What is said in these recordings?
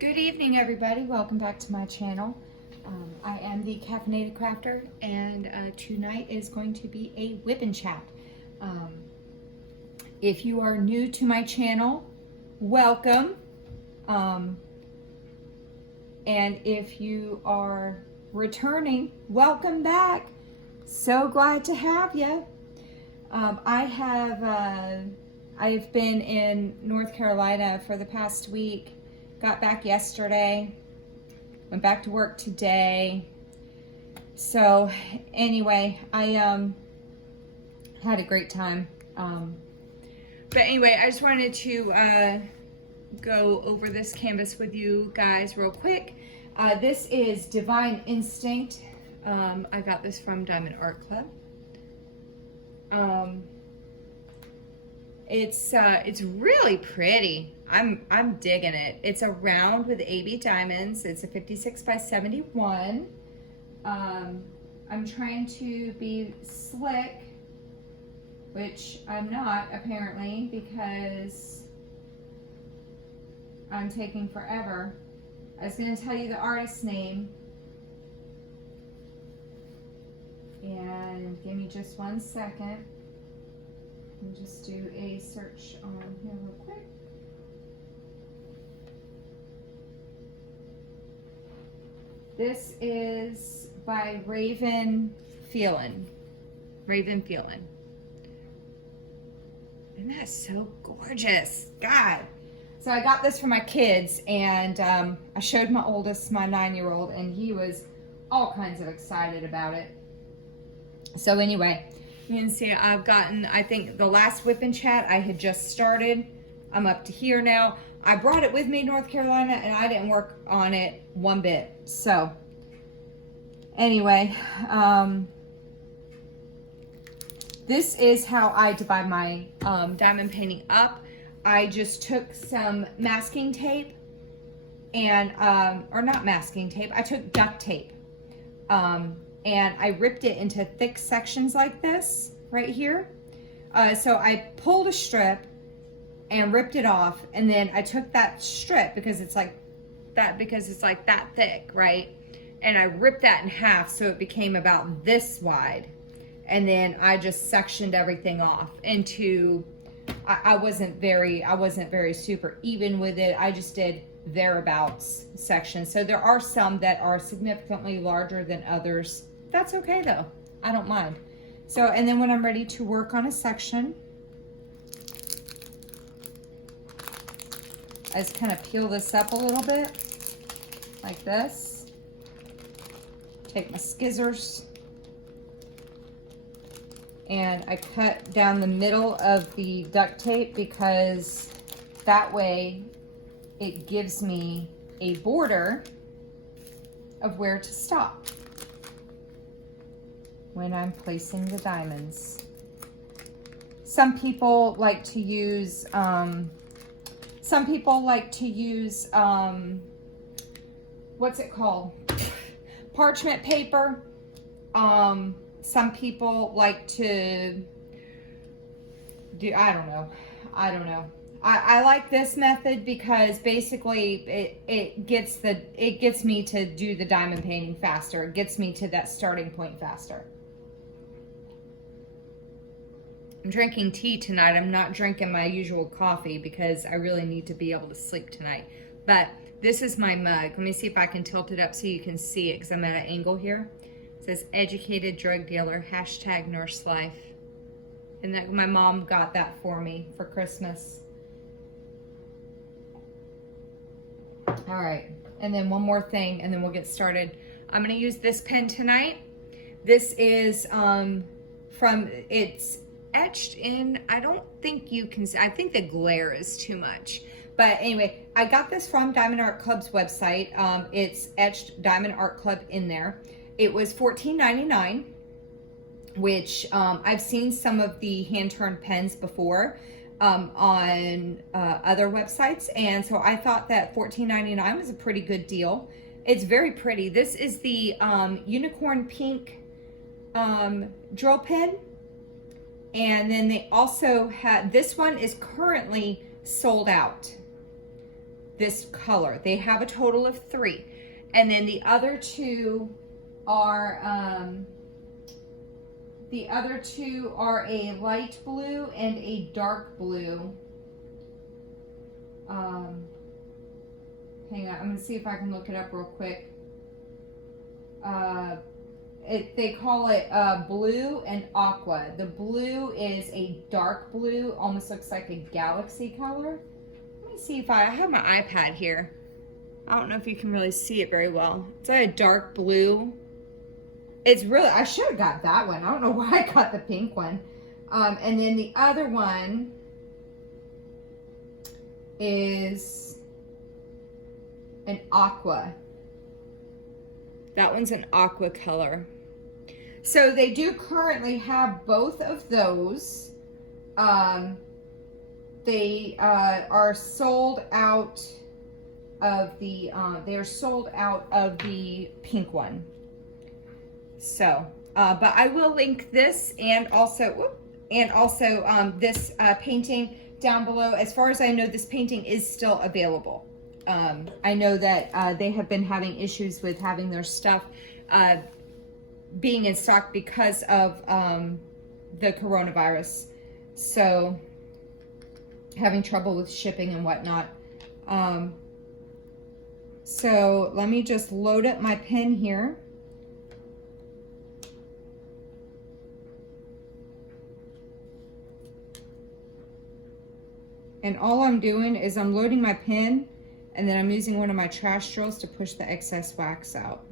Good evening, everybody. Welcome back to my channel. I am the Caffeinated Crafter, and tonight is going to be a whip and chat. If you are new to my channel, welcome. And if you are returning, welcome back. So glad to have you. I've been in North Carolina for the past week. Got back yesterday, went back to work today. So anyway, I had a great time. But anyway, I just wanted to go over this canvas with you guys real quick. This is Divine Instinct. I got this from Diamond Art Club. It's really pretty. I'm digging it. It's a round with AB diamonds. It's a 56 by 71. I'm trying to be slick, which I'm not apparently because I'm taking forever. I was going to tell you the artist's name. And give me just 1 second. And just do a search on here real quick. This is by Raven Feelin. Isn't that so gorgeous? God. So I got this for my kids, and I showed my oldest, my 9-year-old, and he was all kinds of excited about it. So anyway, you can see I've gotten, I think the last whip and chat I had just started. I'm up to here now. I brought it with me to North Carolina and I didn't work on it one bit. So anyway, this is how I divide my diamond painting up. I just took some masking tape and, or not masking tape, I took duct tape. And I ripped it into thick sections like this right here. So I pulled a strip and ripped it off, and then I took that strip because it's like that thick, right? And I ripped that in half so it became about this wide. And then I just sectioned everything off into, I wasn't very super even with it. I just did thereabouts sections. So there are some that are significantly larger than others. That's okay though, I don't mind. So, and then when I'm ready to work on a section, I just kind of peel this up a little bit, like this. Take my scissors, and I cut down the middle of the duct tape because that way it gives me a border of where to stop when I'm placing the diamonds. Some people like to use, what's it called? Parchment paper. Some people like to do, I don't know. I like this method because basically it gets me to do the diamond painting faster. It gets me to that starting point faster. I'm drinking tea tonight. I'm not drinking my usual coffee because I really need to be able to sleep tonight. But this is my mug. Let me see if I can tilt it up so you can see it because I'm at an angle here. It says educated drug dealer, hashtag nurse life. And that, my mom got that for me for Christmas. All right, and then one more thing and then we'll get started. I'm gonna use this pen tonight. This is it's etched in, I don't think you can see, I think the glare is too much. But anyway, I got this from Diamond Art Club's website. It's etched Diamond Art Club in there. It was $14.99, which I've seen some of the hand-turned pens before on other websites, and so I thought that $14.99 was a pretty good deal. It's very pretty. This is the unicorn pink drill pen, and then they also had, this one is currently sold out. this color. They have a total of 3. And then the other two are a light blue and a dark blue. Hang on, I'm gonna see if I can look it up real quick. They call it blue and aqua. The blue is a dark blue, almost looks like a galaxy color. Let me see if I have my iPad here. I don't know if you can really see it very well. It's a dark blue. It's really, I should have got that one. I don't know why I got the pink one. And then the other one is an aqua. That one's an aqua color. So they do currently have both of those. They are sold out of the pink one. So, but I will link this and also this painting down below. As far as I know, this painting is still available. I know that they have been having issues with having their stuff being in stock because of the coronavirus. So having trouble with shipping and whatnot. So let me just load up my pen here. And all I'm doing is I'm loading my pen, and then I'm using one of my trash drills to push the excess wax out.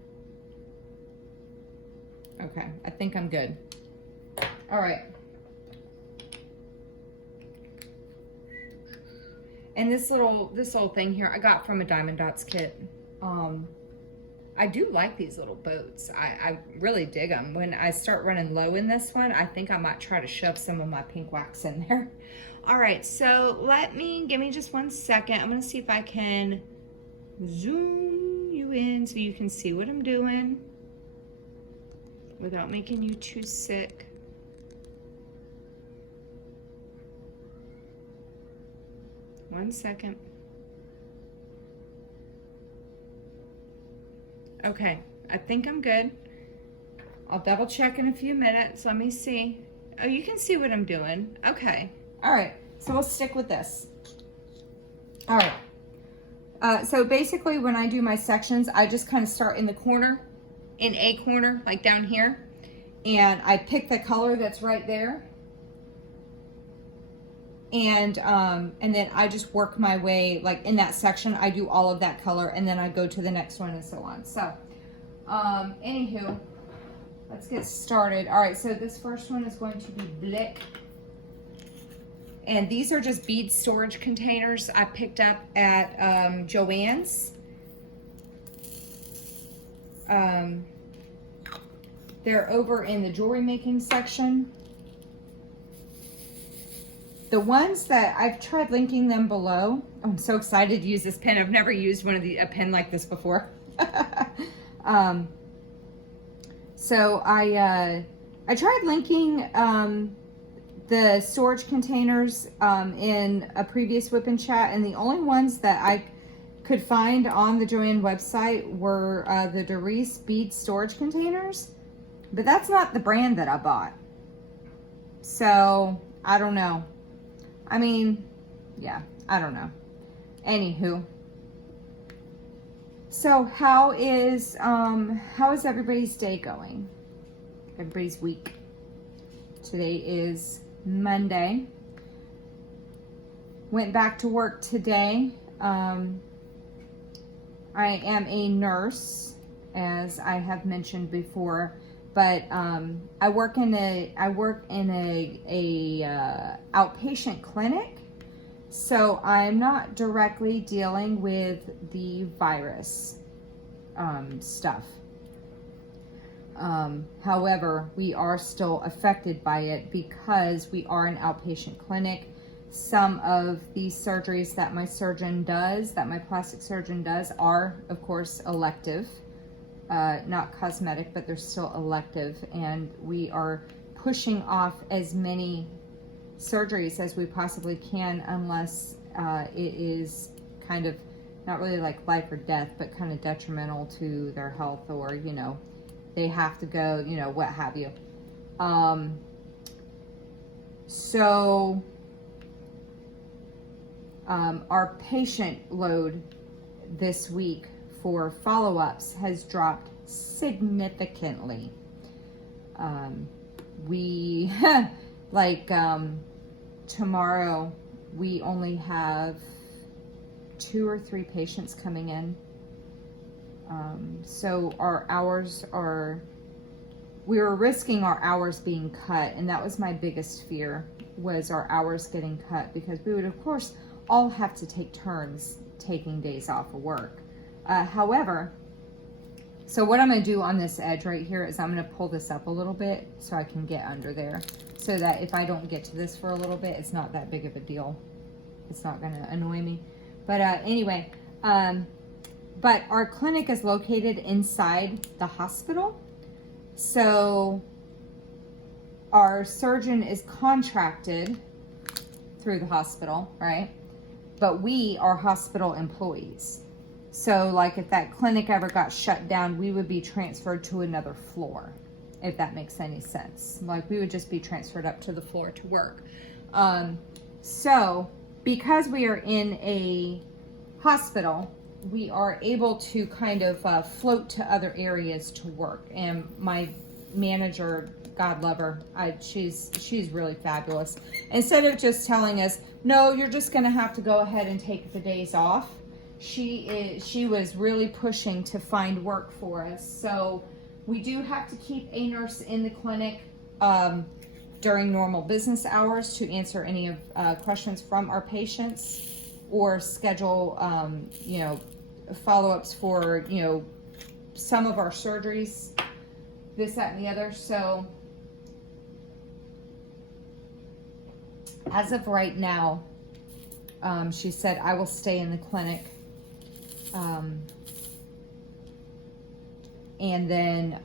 Okay, I think I'm good. All right. And this little thing here I got from a Diamond Dots kit. I do like these little boats. I really dig them. When I start running low in this one, I think I might try to shove some of my pink wax in there. All right, so give me just 1 second. I'm gonna see if I can zoom you in so you can see what I'm doing without making you too sick. One second. Okay, I think I'm good. I'll double check in a few minutes. Let me see. Oh, you can see what I'm doing. Okay. All right, so we'll stick with this. All right. So basically when I do my sections, I just kind of start in the corner, in a corner, like down here. And I pick the color that's right there. And then I just work my way, like in that section, I do all of that color, and then I go to the next one and so on. So, anywho, let's get started. All right, so this first one is going to be Blick. And these are just bead storage containers I picked up at Joann's. They're over in the jewelry making section. The ones that I've tried linking them below. Oh, I'm so excited to use this pen. I've never used a pen like this before. So I tried linking the storage containers in a previous WIP and Chat, and the only ones that I could find on the Joann website were the Doris bead storage containers, but that's not the brand that I bought. So I don't know. I mean, yeah, I don't know. Anywho, so how is everybody's day going? Everybody's week. Today is Monday. Went back to work today. I am a nurse, as I have mentioned before, but I work in a outpatient clinic, so I'm not directly dealing with the virus stuff. However, we are still affected by it because we are an outpatient clinic. Some of the surgeries that my plastic surgeon does, are, of course, elective. Not cosmetic, but they're still elective, and we are pushing off as many surgeries as we possibly can, unless it is kind of not really like life or death, but kind of detrimental to their health, or, you know, they have to go, you know, what have you. So our patient load this week for follow-ups has dropped significantly. We like tomorrow we only have 2 or 3 patients coming in. So our hours are, we were risking our hours being cut, and that was my biggest fear, was our hours getting cut, because we would of course all have to take turns taking days off of work. However, so what I'm going to do on this edge right here is I'm going to pull this up a little bit so I can get under there, so that if I don't get to this for a little bit, it's not that big of a deal. It's not going to annoy me. But anyway, but our clinic is located inside the hospital. So our surgeon is contracted through the hospital, right? But we are hospital employees. So like if that clinic ever got shut down, we would be transferred to another floor, if that makes any sense. Like we would just be transferred up to the floor to work. So because we are in a hospital, we are able to kind of float to other areas to work. And my manager, God love her, she's really fabulous. Instead of just telling us, no, you're just gonna have to go ahead and take the days off, she was really pushing to find work for us. So we do have to keep a nurse in the clinic during normal business hours to answer any of questions from our patients, or schedule you know, follow-ups for, you know, some of our surgeries, this, that, and the other. So as of right now, she said I will stay in the clinic, and then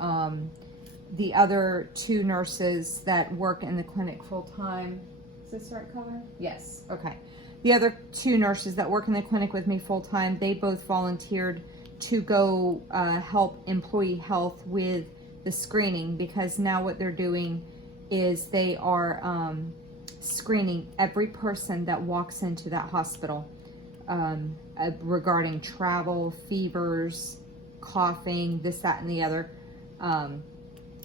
the other 2 nurses that work in the clinic full-time, is this the right color? Yes, okay. The other 2 nurses that work in the clinic with me full-time, they both volunteered to go help employee health with the screening, because now what they're doing is they are screening every person that walks into that hospital regarding travel, fevers, coughing, this, that, and the other.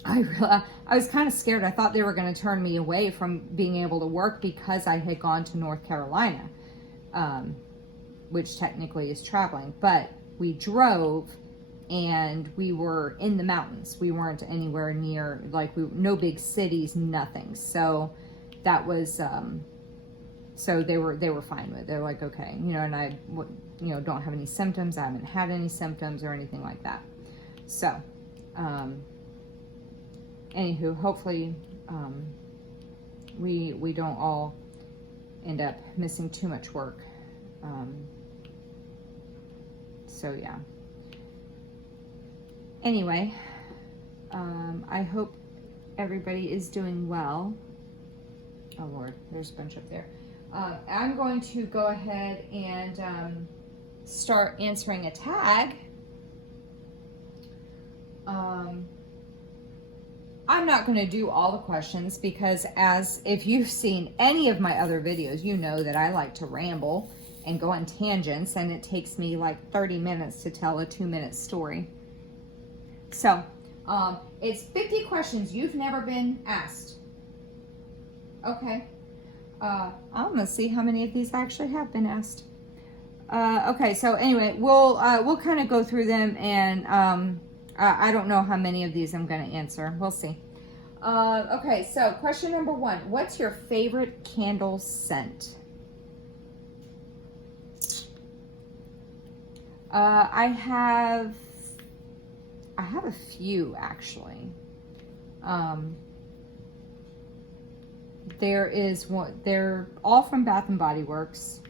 I was kind of scared. I thought they were going to turn me away from being able to work because I had gone to North Carolina, which technically is traveling, but we drove and we were in the mountains. We weren't anywhere near, like, no big cities, nothing. So that was, so they were fine with it. They're like, okay, you know, and I, you know, don't have any symptoms. I haven't had any symptoms or anything like that. So, anywho, hopefully, we don't all end up missing too much work. So yeah. Anyway, I hope everybody is doing well. Oh Lord, there's a bunch up there. I'm going to go ahead and start answering a tag. I'm not going to do all the questions because, as if you've seen any of my other videos, you know that I like to ramble and go on tangents, and it takes me like 30 minutes to tell a 2-minute story. So, it's 50 questions you've never been asked. Okay. I'm going to see how many of these actually have been asked. Okay, so anyway, we'll kind of go through them, and I don't know how many of these I'm going to answer. We'll see. Okay, so question number 1. What's your favorite candle scent? I have a few, actually. There is one, they're all from Bath and Body Works.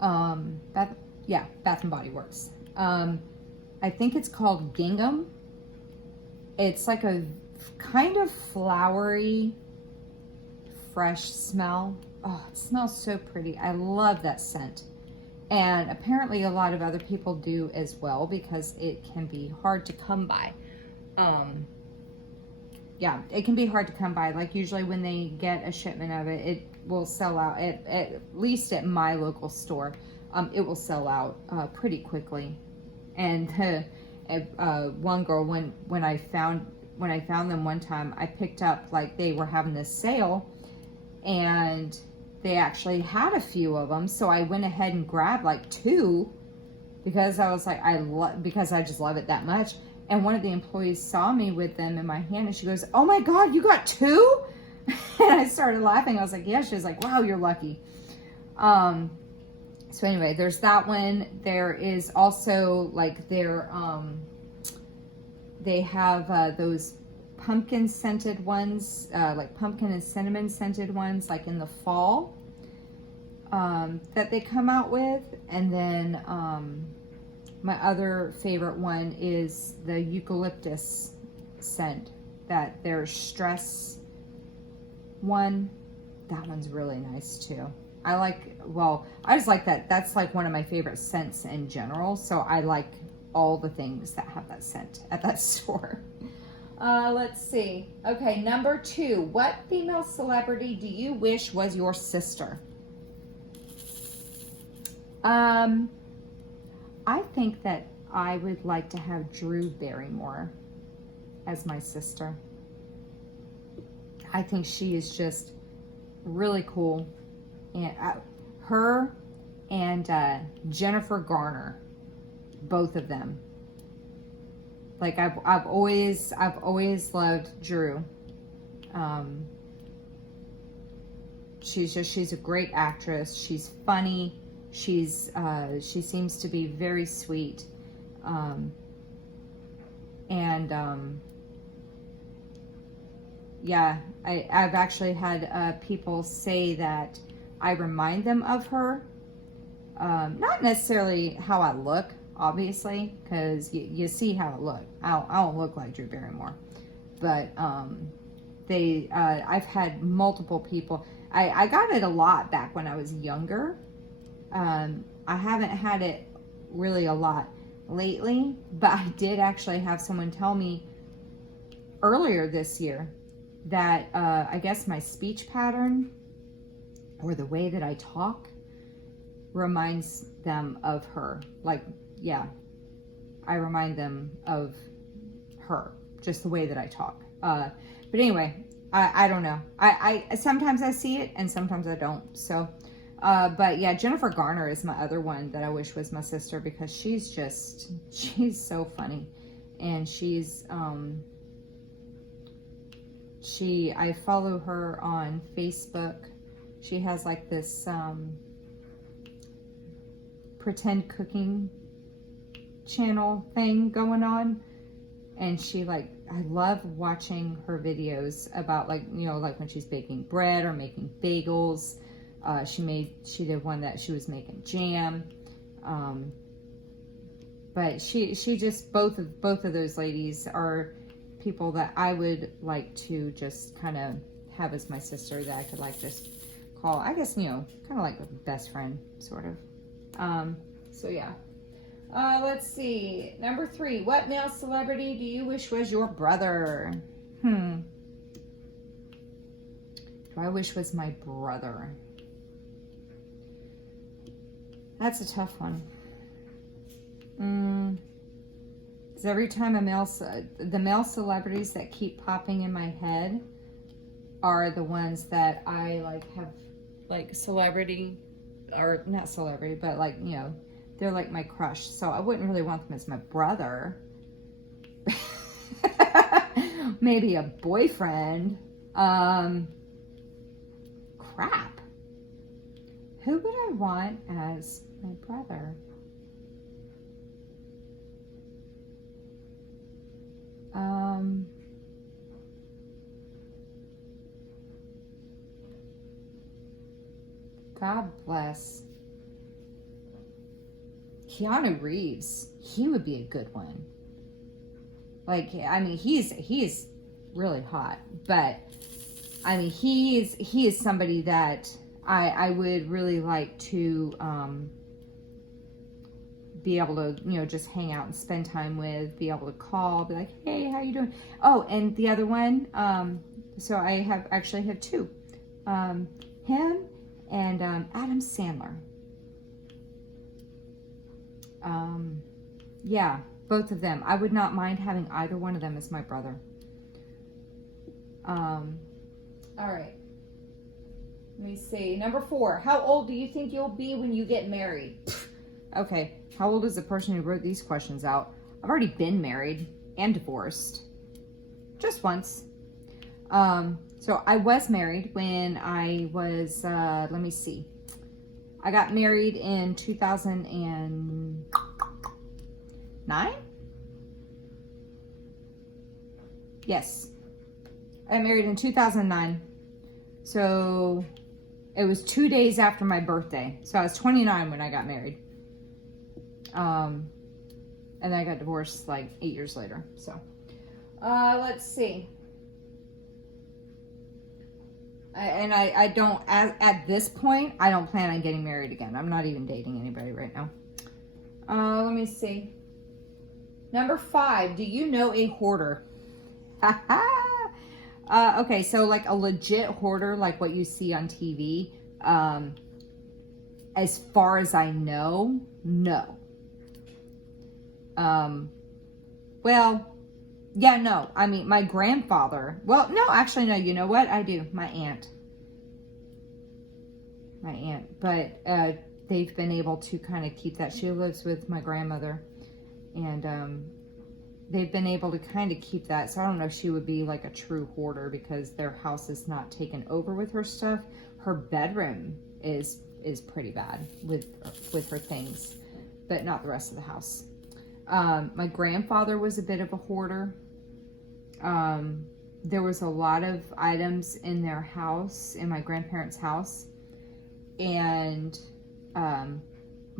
Bath and Body Works. I think it's called Gingham. It's like a kind of flowery, fresh smell. Oh, it smells so pretty. I love that scent. And apparently a lot of other people do as well, because it can be hard to come by. Yeah, it can be hard to come by. Like usually when they get a shipment of it, it will sell out, at least at my local store. It will sell out pretty quickly. And one girl, when I found them one time, I picked up, like, they were having this sale, and they actually had a few of them, so I went ahead and grabbed like 2, because I was like, because I just love it that much. And one of the employees saw me with them in my hand, and she goes, "Oh my God, you got 2?" And I started laughing. I was like, "Yeah." She was like, "Wow, you're lucky." So anyway, there's that one. There is also like they have those pumpkin scented ones, like pumpkin and cinnamon scented ones, like in the fall, that they come out with. And then my other favorite one is the eucalyptus scent, that their stress one. That one's really nice too. I just like that. That's like one of my favorite scents in general. So I like all the things that have that scent at that store. Let's see. Okay, number 2. What female celebrity do you wish was your sister? I think that I would like to have Drew Barrymore as my sister. I think she is just really cool. And her and Jennifer Garner, both of them. Like I've always loved Drew. She's a great actress. She's funny. She seems to be very sweet. Yeah, I've actually had people say that I remind them of her. Not necessarily how I look, obviously, because you see how I look. I don't look like Drew Barrymore, but I've had multiple people. I got it a lot back when I was younger. I haven't had it really a lot lately, but I did actually have someone tell me earlier this year that I guess my speech pattern or the way that I talk reminds them of her. Like, yeah, I remind them of her, just the way that I talk. But anyway, I don't know. I sometimes I see it and sometimes I don't. So, but yeah, Jennifer Garner is my other one that I wish was my sister, because she's so funny. And I follow her on Facebook. She has like this pretend cooking channel thing going on, and I love watching her videos about, like, you know, like when she's baking bread or making bagels. She did one that she was making jam. But she just, both of those ladies are people that I would like to just kind of have as my sister, that I could like just call, I guess, you know, kind of like a best friend, sort of. So yeah. Let's see. Number 3. What male celebrity do you wish was your brother? Do I wish was my brother? That's a tough one. Because every time the male celebrities that keep popping in my head are the ones that I like have, like, celebrity, or not celebrity, but like, you know, they're like my crush. So I wouldn't really want them as my brother. Maybe a boyfriend. Crap. Who would I want as my brother? God bless. Keanu Reeves. He would be a good one. Like, I mean, he's really hot, but I mean, he is somebody that I would really like to be able to, you know, just hang out and spend time with, be able to call, be like, hey, how you doing? Oh, and the other one, so I actually have two, him and Adam Sandler. Yeah, both of them. I would not mind having either one of them as my brother. All right. Let me see. Number 4. How old do you think you'll be when you get married? Okay. How old is the person who wrote these questions out? I've already been married and divorced. Just once. So I was married when I was, let me see. I got married in 2009? Yes. I got married in 2009. So it was 2 days after my birthday. So I was 29 when I got married. And then I got divorced like 8 years later. So, let's see. I don't, at this point, I don't plan on getting married again. I'm not even dating anybody right now. Let me see. Number 5, do you know a hoarder? Okay, so like a legit hoarder, like what you see on TV, as far as I know, no. Well, yeah, no. I mean, my grandfather, well, no, actually, no, you know what? I do. My aunt. But, they've been able to kind of keep that. She lives with my grandmother, and, they've been able to kind of keep that. So I don't know if she would be like a true hoarder because their house is not taken over with her stuff. Her bedroom is pretty bad with her things, but not the rest of the house. My grandfather was a bit of a hoarder. There was a lot of items in their house, in my grandparents' house. And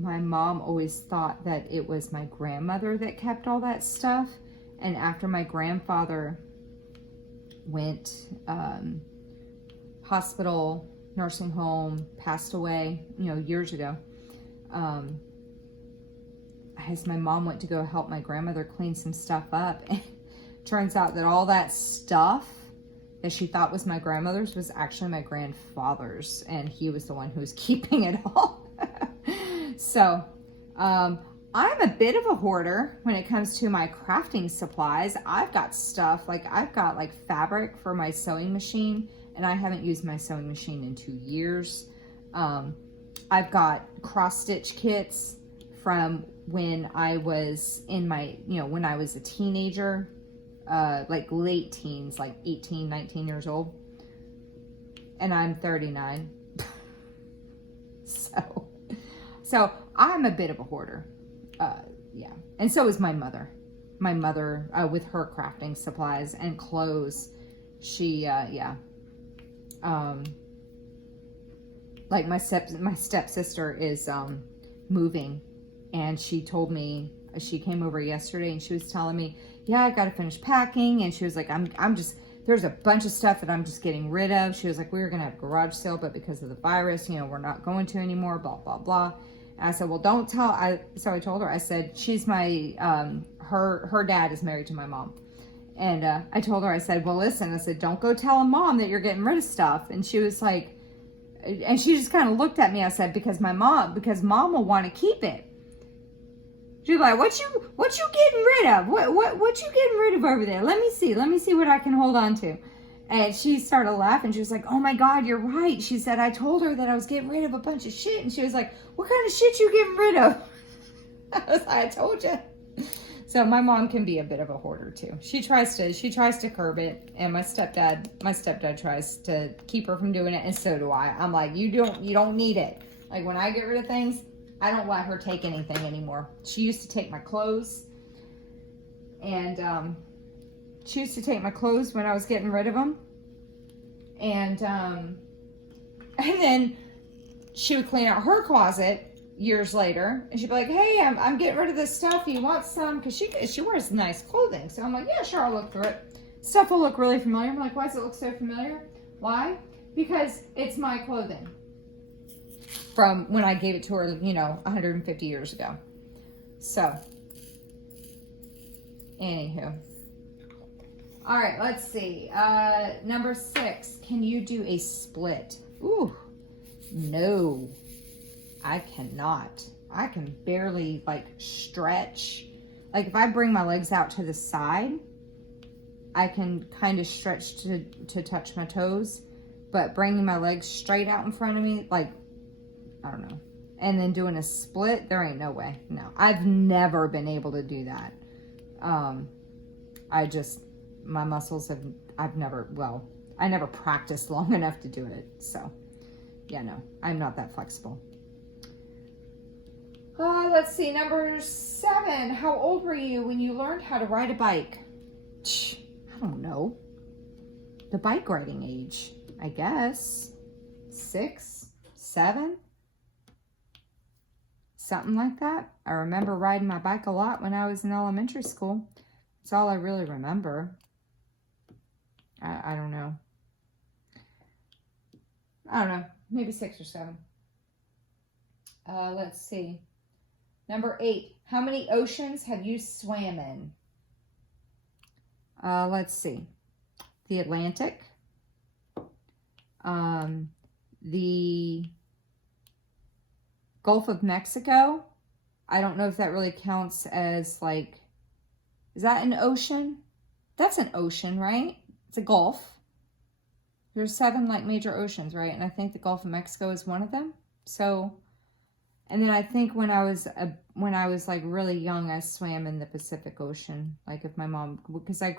my mom always thought that it was my grandmother that kept all that stuff. And after my grandfather went hospital, nursing home, passed away, you know, years ago, as my mom went to go help my grandmother clean some stuff up, and turns out that all that stuff that she thought was my grandmother's was actually my grandfather's, and he was the one who was keeping it all. So, I'm a bit of a hoarder when it comes to my crafting supplies. I've got stuff, like I've got like fabric for my sewing machine, and I haven't used my sewing machine in 2 years. I've got cross-stitch kits from when I was in my, you know, when I was a teenager, like late teens, like 18, 19 years old. And I'm 39. So I'm a bit of a hoarder. Yeah. And so is my mother. My mother, with her crafting supplies and clothes, she, yeah. Like my stepsister is, moving, and she told me, she came over yesterday and she was telling me, yeah, I got to finish packing. And she was like, I'm just, there's a bunch of stuff that I'm just getting rid of. She was like, we were going to have a garage sale, but because of the virus, you know, we're not going to anymore, blah, blah, blah. And I said, well, don't tell. So I told her, I said, she's my, her dad is married to my mom. And I told her, I said, well, listen, I said, don't go telling mom that you're getting rid of stuff. And she was like, and she just kind of looked at me. I said, because mom will want to keep it. She was like, what you getting rid of? What you getting rid of over there? Let me see what I can hold on to. And she started laughing. She was like, oh my God, you're right. She said, I told her that I was getting rid of a bunch of shit. And she was like, what kind of shit you getting rid of? I was like, I told you. So my mom can be a bit of a hoarder too. She tries to curb it. And my stepdad tries to keep her from doing it. And so do I. I'm like, you don't need it. Like when I get rid of things, I don't let her take anything anymore. She used to take my clothes. And, she used to take my clothes when I was getting rid of them. And then she would clean out her closet years later. And she'd be like, hey, I'm getting rid of this stuff. Do you want some? Because she wears nice clothing. So I'm like, yeah, sure, I'll look through it. Stuff will look really familiar. I'm like, why does it look so familiar? Why? Because it's my clothing from when I gave it to her, you know, 150 years ago. So, anywho. All right, let's see. Number 6, can you do a split? Ooh, no, I cannot. I can barely like stretch. Like if I bring my legs out to the side, I can kind of stretch to touch my toes, but bringing my legs straight out in front of me, like, I don't know. And then doing a split, there ain't no way. No, I've never been able to do that. My muscles have, I never practiced long enough to do it. So, yeah, no, I'm not that flexible. Let's see, number 7. How old were you when you learned how to ride a bike? I don't know. The bike riding age, I guess. 6, 7, something like that. I remember riding my bike a lot when I was in elementary school. That's all I really remember. I don't know. I don't know. Maybe 6 or 7. Let's see. Number 8. How many oceans have you swam in? Let's see. The Atlantic. The Gulf of Mexico. I don't know if that really counts as like, is that an ocean? That's an ocean, right? It's a gulf. There's 7 like major oceans, right? And I think the Gulf of Mexico is one of them. So, and then I think when I was like really young, I swam in the Pacific Ocean. Like if my mom, because I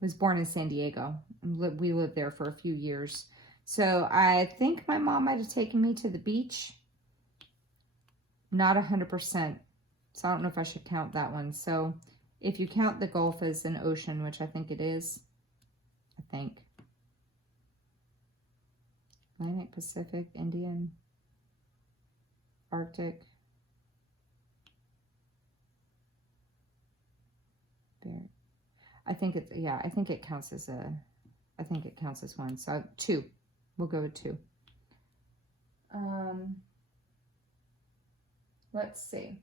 was born in San Diego. We lived there for a few years. So I think my mom might have taken me to the beach. Not 100%. So I don't know if I should count that one. So if you count the Gulf as an ocean, which I think it is, I think. Atlantic, Pacific, Indian, Arctic. I think it's, yeah, I think it counts as one. So 2. We'll go with 2. Let's see.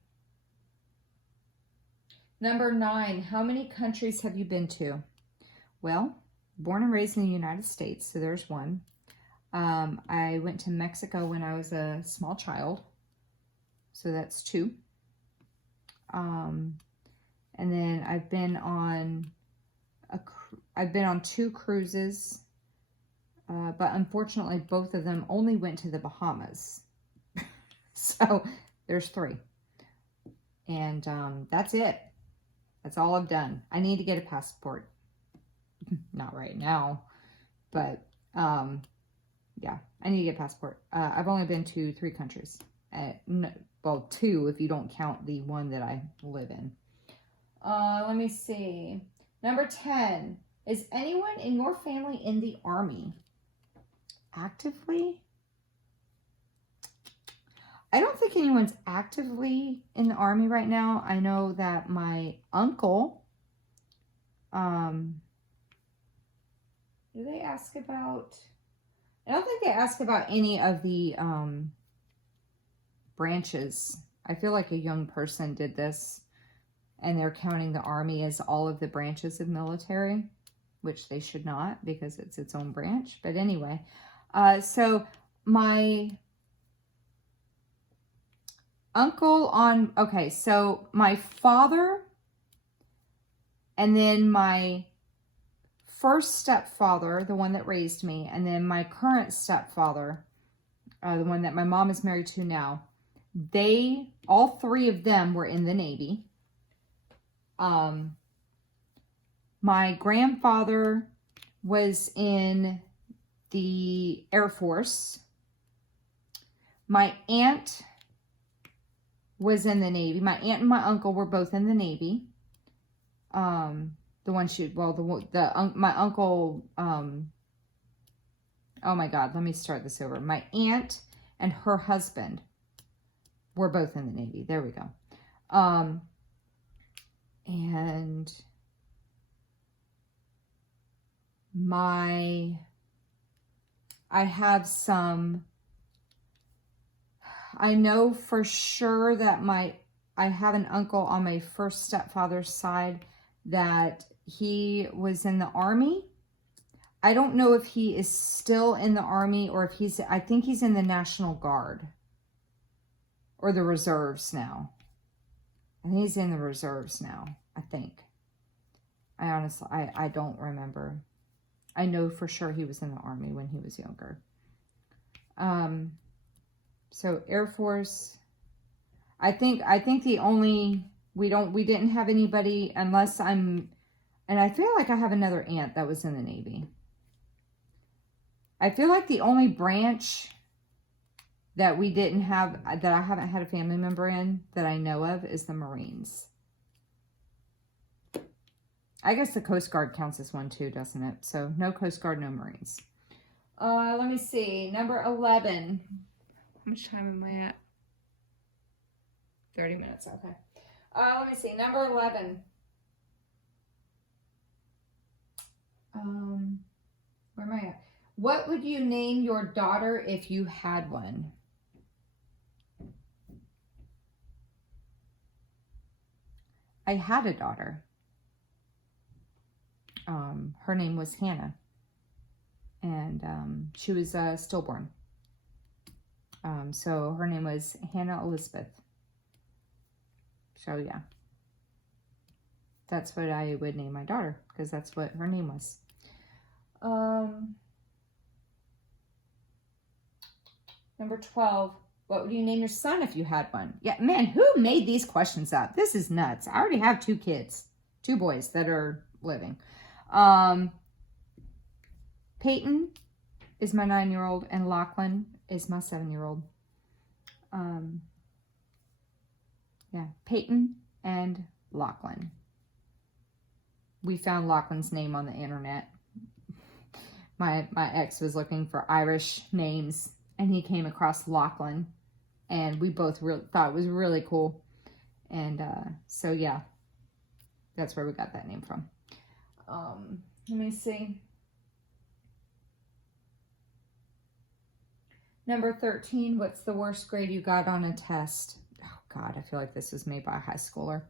Number 9, how many countries have you been to? Well, born and raised in the United States, so there's 1. I went to Mexico when I was a small child, so that's 2. And then I've been on 2 cruises, but unfortunately both of them only went to the Bahamas. So there's 3. And that's it. That's all I've done. I need to get a passport. Not right now, but yeah, I need to get a passport. I've only been to 3 countries. Well, 2 if you don't count the one that I live in. Let me see. Number 10. Is anyone in your family in the Army? Actively? I don't think anyone's actively in the Army right now. I know that my uncle, do they ask about, I don't think they ask about any of the branches. I feel like a young person did this, and they're counting the Army as all of the branches of military, which they should not because it's its own branch. But anyway, so my uncle okay, so my father and then my first stepfather, the one that raised me, and then my current stepfather, the one that my mom is married to now, all 3 of them were in the Navy. My grandfather was in the Air Force. My aunt was in the Navy. My aunt and my uncle were both in the Navy. My uncle, oh my God, let me start this over. My aunt and her husband were both in the Navy. There we go. And I have some, I know for sure that I have an uncle on my first stepfather's side that he was in the Army. I don't know if he is still in the Army or if I think he's in the National Guard or the reserves now. I think he's in the reserves now, I think. I honestly, I don't remember. I know for sure he was in the Army when he was younger. So Air Force, I think the only, we didn't have anybody unless and I feel like I have another aunt that was in the Navy. I feel like the only branch that we didn't have, that I haven't had a family member in that I know of, is the Marines. I guess the Coast Guard counts as one too, doesn't it? So no Coast Guard, no Marines. Let me see. Number 11. How much time am I at? 30 minutes, okay. Let me see. Number 11. Where am I at? What would you name your daughter if you had one? I had a daughter. Her name was Hannah. And she was stillborn. So her name was Hannah Elizabeth. So yeah. That's what I would name my daughter, because that's what her name was. Number 12. What would you name your son if you had one? Yeah, man, who made these questions up? This is nuts. I already have 2 kids. 2 boys that are living. Peyton is my 9-year-old, and Lachlan is my 7-year-old. Yeah, Peyton and Lachlan. We found Lachlan's name on the internet. My ex was looking for Irish names, and he came across Lachlan, and we both thought it was really cool. And so yeah, that's where we got that name from. Let me see. Number 13, what's the worst grade you got on a test? Oh God, I feel like this was made by a high schooler.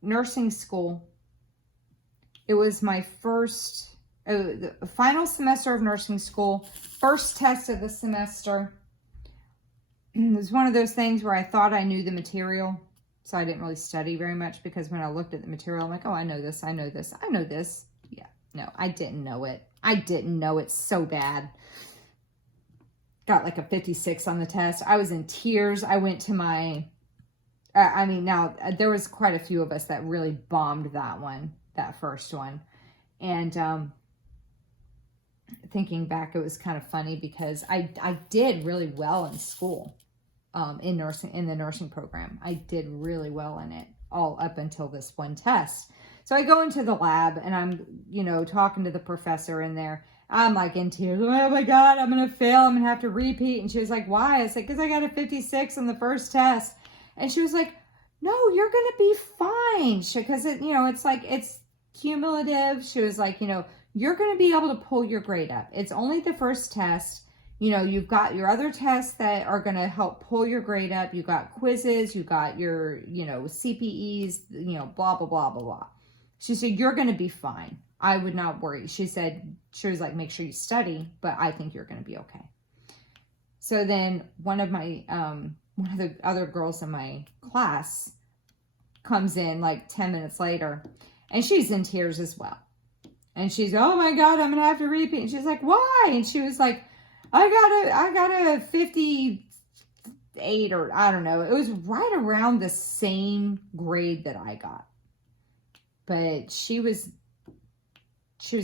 Nursing school. It was my first, the final semester of nursing school, first test of the semester. It was one of those things where I thought I knew the material, so I didn't really study very much, because when I looked at the material, I'm like, oh, I know this, I know this, I know this. Yeah, no, I didn't know it. I didn't know it so bad. Got like a 56 on the test. I was in tears. I went to my, now there was quite a few of us that really bombed that one, that first one. And thinking back, it was kind of funny because I did really well in school, in the nursing program. I did really well in it all up until this one test. So I go into the lab and I'm, talking to the professor in there. I'm like in tears. Oh my God, I'm going to fail. I'm going to have to repeat. And she was like, why? I said, because I got a 56 on the first test. And she was like, no, you're going to be fine. Because it's like, it's cumulative. She was like, you're going to be able to pull your grade up. It's only the first test. You've got your other tests that are going to help pull your grade up. You got quizzes, you got your, CPEs, blah, blah, blah, blah, blah. She said, you're going to be fine. I would not worry. She was like, make sure you study, but I think you're going to be okay. So then one of the other girls in my class comes in like 10 minutes later, and she's in tears as well. And she's, oh my God, I'm going to have to repeat. And she's like, why? And she was like, I got a 58, or I don't know. It was right around the same grade that I got. But she was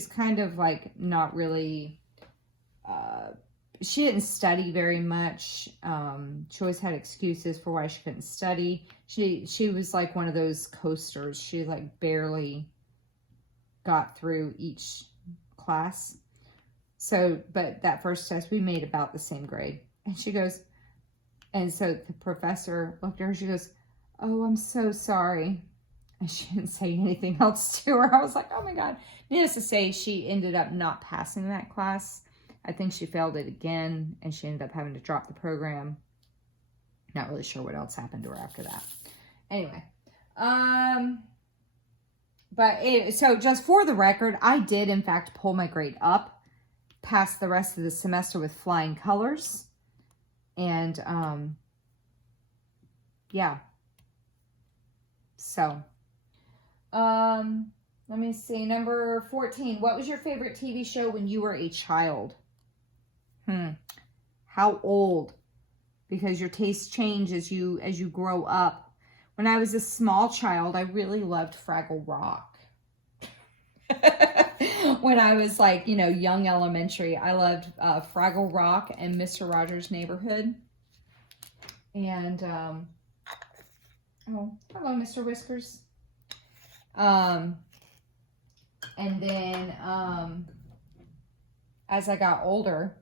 kind of like not really, she didn't study very much. She always had excuses for why she couldn't study. She was like one of those coasters. She like barely got through each class. So, but that first test, we made about the same grade. And she goes, and so the professor looked at her, she goes, oh, I'm so sorry. And she didn't say anything else to her. I was like, oh my God. Needless to say, she ended up not passing that class. I think she failed it again, and she ended up having to drop the program. Not really sure what else happened to her after that. Anyway, so just for the record, I did in fact pull my grade up past the rest of the semester with flying colors. And, yeah. So, let me see. Number 14. What was your favorite TV show when you were a child? How old? Because your tastes change as you grow up. When I was a small child, I really loved Fraggle Rock. When I was like, you know, young elementary, I loved Fraggle Rock and Mr. Rogers' Neighborhood. And, oh, hello, Mr. Whiskers. And then, as I got older,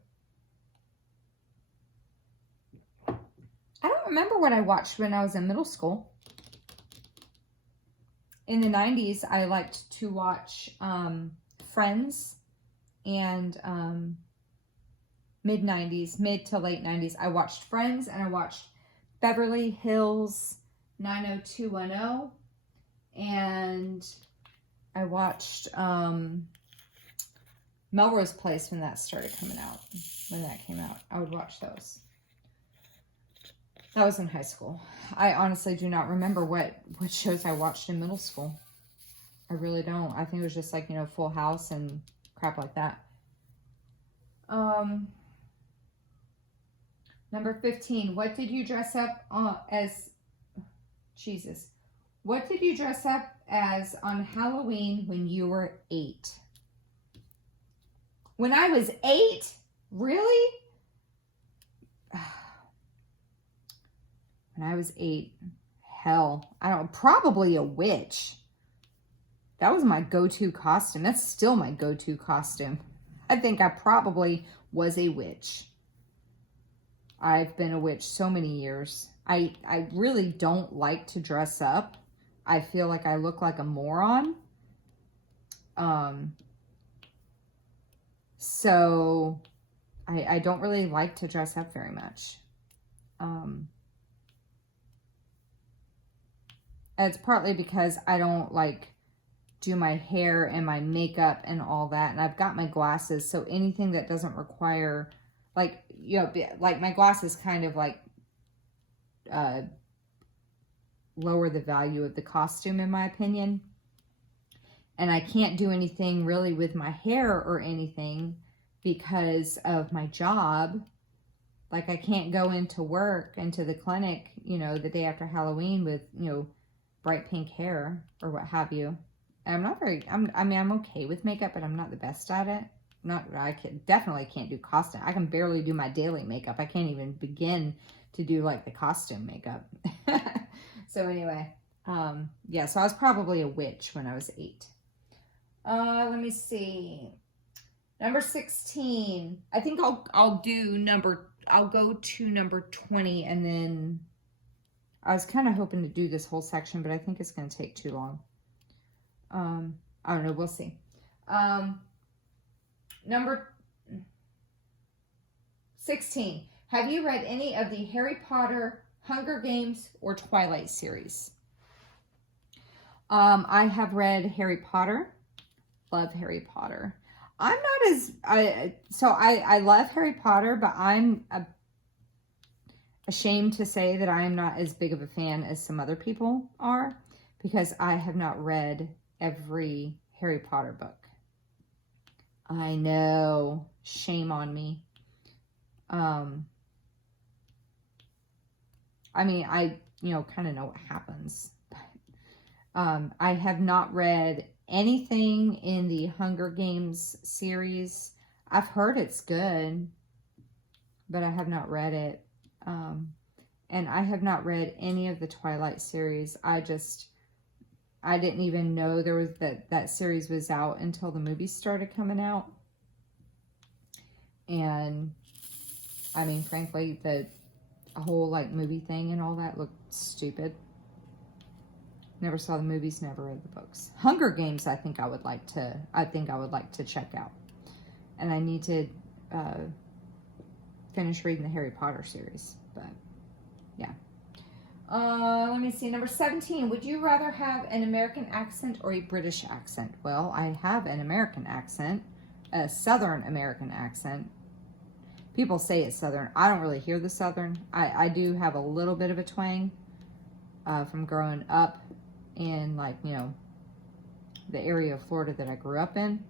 I don't remember what I watched when I was in middle school. In the 90s, I liked to watch Friends, and mid to late 90s, I watched Friends, and I watched Beverly Hills 90210, and I watched Melrose Place when that started coming out. When that came out, I would watch those. That was in high school. I honestly do not remember what shows I watched in middle school. I really don't. I think it was just like, you know, Full House and crap like that. Number 15. What did you dress up as? Jesus. What did you dress up as on Halloween when you were 8? When I was 8? Really? When I was 8, hell, I don't, probably a witch. That was my go-to costume. That's still my go-to costume. I think I probably was a witch. I've been a witch so many years. I really don't like to dress up. I feel like I look like a moron. So I don't really like to dress up very much. It's partly because I don't like do my hair and my makeup and all that. And I've got my glasses. So anything that doesn't require, like, you know, like my glasses kind of like lower the value of the costume in my opinion. And I can't do anything really with my hair or anything because of my job. Like I can't go into work, into the clinic, you know, the day after Halloween with, you know, bright pink hair or what have you. And I'm not very, I'm okay with makeup, but I'm not the best at it. Definitely can't do costume. I can barely do my daily makeup. I can't even begin to do like the costume makeup. So anyway, yeah, so I was probably a witch when I was 8. Let me see. Number 16. I think I'll go to number 20, and then I was kind of hoping to do this whole section, but I think it's going to take too long. I don't know. We'll see. Number 16. Have you read any of the Harry Potter, Hunger Games, or Twilight series? I have read Harry Potter. Love Harry Potter. I'm not as... I love Harry Potter, but I'm ashamed to say that I am not as big of a fan as some other people are, because I have not read every Harry Potter book. I know. Shame on me. I mean, I, you know, kind of know what happens. But, I have not read anything in the Hunger Games series. I've heard it's good, but I have not read it. And I have not read any of the Twilight series. I didn't even know there was that series was out until the movies started coming out. And I mean, frankly, the whole like movie thing and all that looked stupid. Never saw the movies, never read the books. Hunger Games, I think I would like to check out. And I need to finish reading the Harry Potter series. But yeah. Let me see. Number 17. Would you rather have an American accent or a British accent? Well, I have an American accent, a Southern American accent. People say it's Southern. I don't really hear the Southern. I do have a little bit of a twang from growing up in, like, you know, the area of Florida that I grew up in.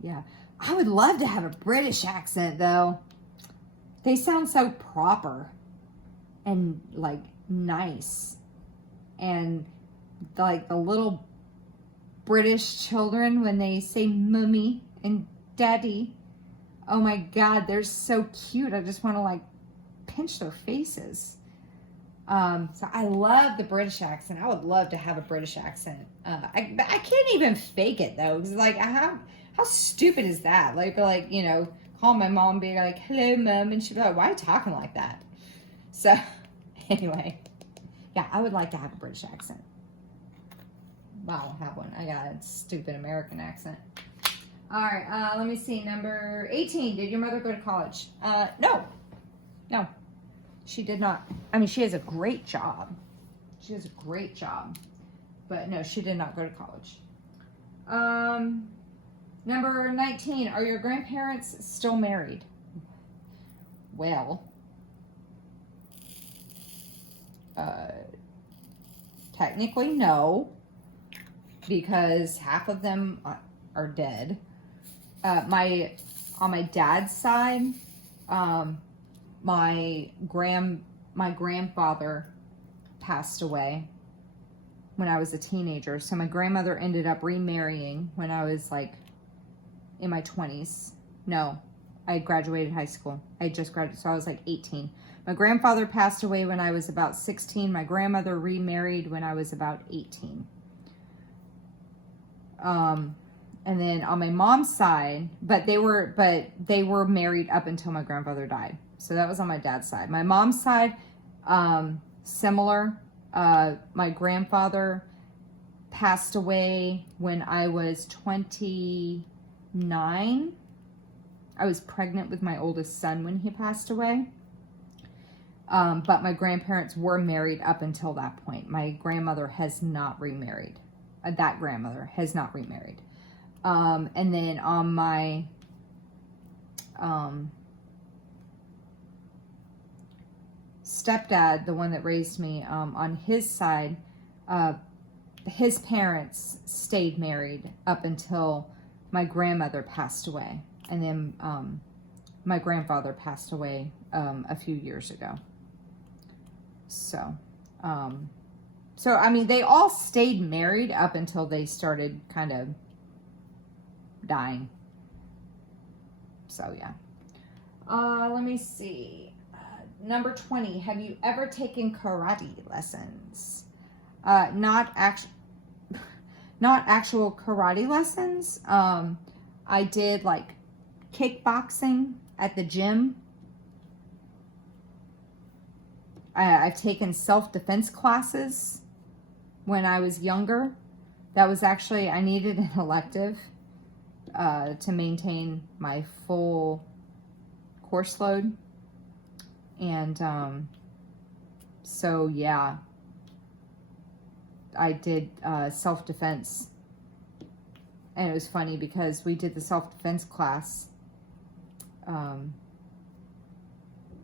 Yeah. I would love to have a British accent, though. They sound so proper and, like, nice. And, like, the little British children, when they say mummy and daddy, oh my God, they're so cute. I just want to, like, pinch their faces. So I love the British accent. I would love to have a British accent. I can't even fake it, though. Because, like, how stupid is that? Like, you know, call my mom and be like, hello, Mom. And she'd be like, why are you talking like that? So, anyway. Yeah, I would like to have a British accent. Well, I don't have one. I got a stupid American accent. All right, let me see. Number 18. Did your mother go to college? No. No. She did not. I mean, she has a great job. She has a great job. But no, she did not go to college. Number 19. Are your grandparents still married? Well, technically no, because half of them are dead. On my dad's side, my grandfather passed away when I was a teenager. So my grandmother ended up remarrying when I was, like, in my 20s. No, I graduated high school. I just graduated, so I was like 18. My grandfather passed away when I was about 16. My grandmother remarried when I was about 18. And then on my mom's side, but they were married up until my grandfather died. So that was on my dad's side. My mom's side, similar. My grandfather passed away when I was 29. I was pregnant with my oldest son when he passed away. But my grandparents were married up until that point. My grandmother has not remarried. That grandmother has not remarried. And then on my stepdad, the one that raised me, on his side, his parents stayed married up until my grandmother passed away. And then my grandfather passed away a few years ago. So, I mean, they all stayed married up until they started kind of dying. So, yeah. Let me see. Number 20. Have you ever taken karate lessons? Not actual karate lessons. I did, like, kickboxing at the gym. I've taken self-defense classes when I was younger. That was actually, I needed an elective to maintain my full course load. And so, yeah, I did self-defense. And it was funny because we did the self-defense class.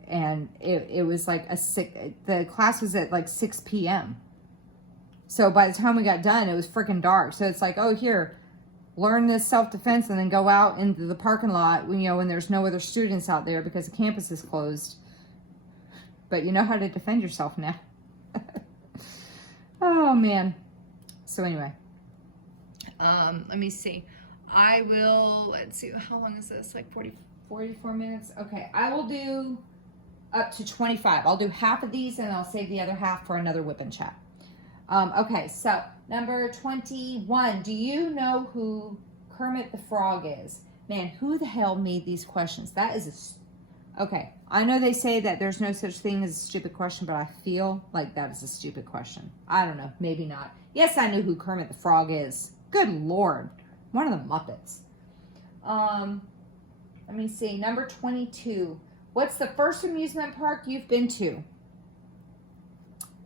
And it was like the class was at like 6 p.m. So by the time we got done, it was freaking dark. So it's like, oh, here, learn this self-defense and then go out into the parking lot when, you know, when there's no other students out there because the campus is closed. But you know how to defend yourself now. Oh, man. So anyway. Let me see. Let's see, how long is this? Like 44 minutes? Okay, I will do up to 25. I'll do half of these and I'll save the other half for another whip and chat. Okay, so number 21. Do you know who Kermit the Frog is? Man, who the hell made these questions? That is okay, I know they say that there's no such thing as a stupid question, but I feel like that is a stupid question. I don't know, maybe not. Yes, I know who Kermit the Frog is. Good Lord. One of the Muppets. Let me see. Number 22. What's the first amusement park you've been to?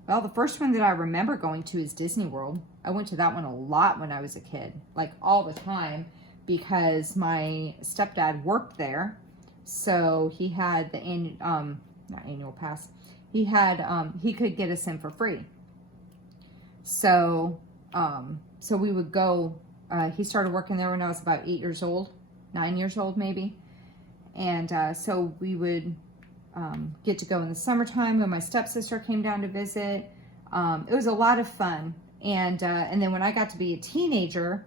Well, the first one that I remember going to is Disney World. I went to that one a lot when I was a kid, like all the time, because my stepdad worked there. So he had the not annual pass. He had he could get us in for free. So so we would go. He started working there when I was about 8 years old, 9 years old maybe, and so we would get to go in the summertime when my stepsister came down to visit. It was a lot of fun, and then when I got to be a teenager,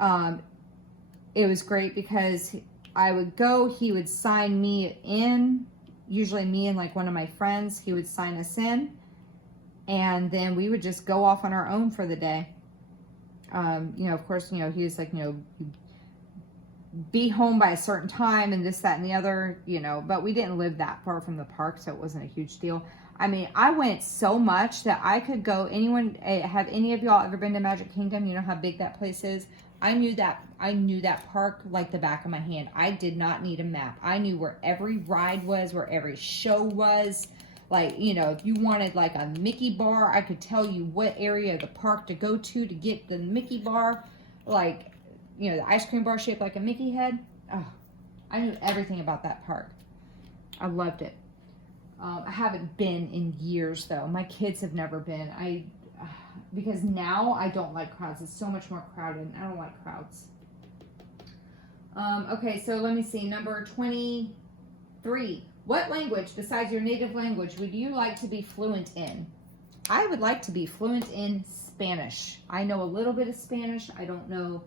it was great because I would go. He would sign me in. Usually me and like one of my friends, he would sign us in, and then we would just go off on our own for the day. You know, of course, you know, he was like, you know, be home by a certain time and this, that, and the other, you know, but we didn't live that far from the park, so it wasn't a huge deal. I mean, I went so much that I could go. Anyone, have any of y'all ever been to Magic Kingdom? You know how big that place is? I knew that park like the back of my hand. I did not need a map. I knew where every ride was, where every show was. Like, you know, if you wanted like a Mickey bar, I could tell you what area of the park to go to get the Mickey bar. Like, you know, the ice cream bar shaped like a Mickey head. Oh, I knew everything about that park. I loved it. I haven't been in years though. My kids have never been. Because now I don't like crowds. It's so much more crowded, and I don't like crowds. Okay, so let me see. Number 23. What language besides your native language would you like to be fluent in? I would like to be fluent in Spanish. I know a little bit of Spanish. I don't know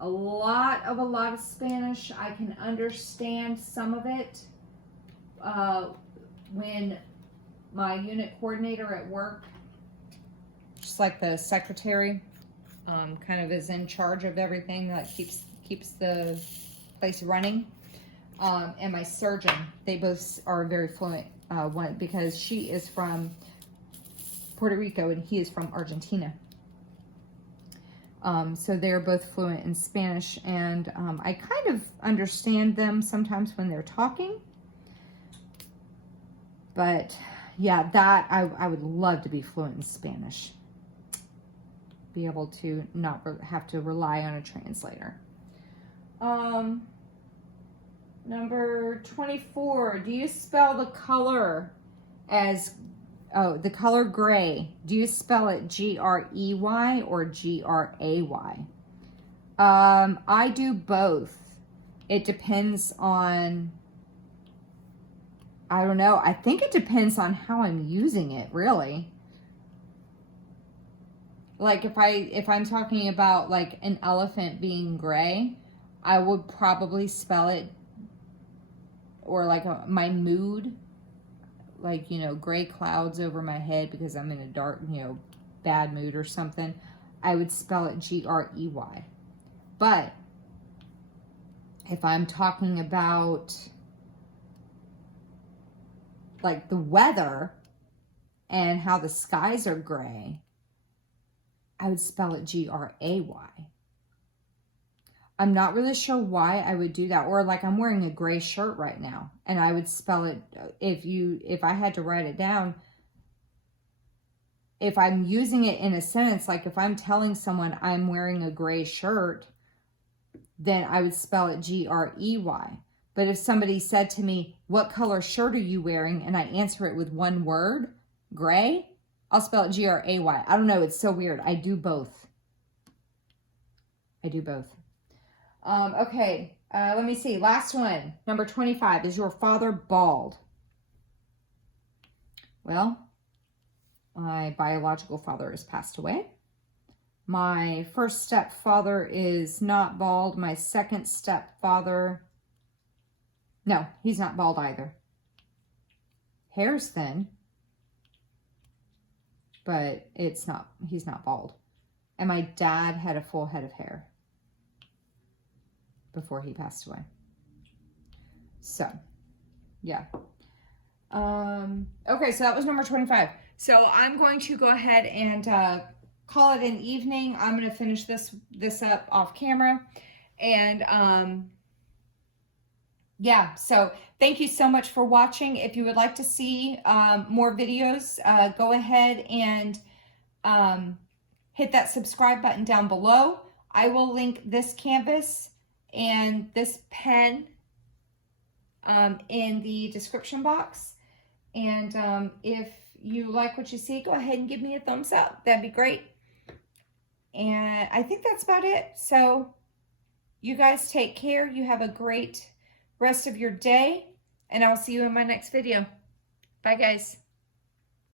a lot of Spanish. I can understand some of it. When my unit coordinator at work, just like the secretary, kind of is in charge of everything, that keeps the place running. And my surgeon, they both are very fluent, one because she is from Puerto Rico and he is from Argentina. So they're both fluent in Spanish, and I kind of understand them sometimes when they're talking. But yeah, that I would love to be fluent in Spanish. Be able to not have to rely on a translator. Number 24. Do you spell the color as, the color gray? Do you spell it G-R-E-Y or G-R-A-Y? I do both. It depends on, I don't know. I think it depends on how I'm using it, really. Like if I'm talking about like an elephant being gray, I would probably spell it, or like my mood, like, you know, gray clouds over my head because I'm in a dark, you know, bad mood or something. I would spell it G-R-E-Y. But if I'm talking about like the weather and how the skies are gray, I would spell it G-R-A-Y. I'm not really sure why I would do that. Or like I'm wearing a gray shirt right now and I would spell it, if I had to write it down, if I'm using it in a sentence, like if I'm telling someone I'm wearing a gray shirt, then I would spell it G-R-E-Y. But if somebody said to me, what color shirt are you wearing? And I answer it with one word, gray, I'll spell it G-R-A-Y. I don't know. It's so weird. I do both. I do both. Okay. Let me see. Last one. Number 25. Is your father bald? Well, my biological father has passed away. My first stepfather is not bald. My second stepfather, no, he's not bald either. Hair's thin, but he's not bald. And my dad had a full head of hair before he passed away. So, yeah. Okay, so that was number 25. So I'm going to go ahead and call it an evening. I'm going to finish this up off camera. And yeah, so thank you so much for watching. If you would like to see more videos, go ahead and hit that subscribe button down below. I will link this canvas and this pen in the description box. And if you like what you see, go ahead and give me a thumbs up. That'd be great. And I think that's about it. So you guys take care. You have a great rest of your day, and I'll see you in my next video. Bye, guys.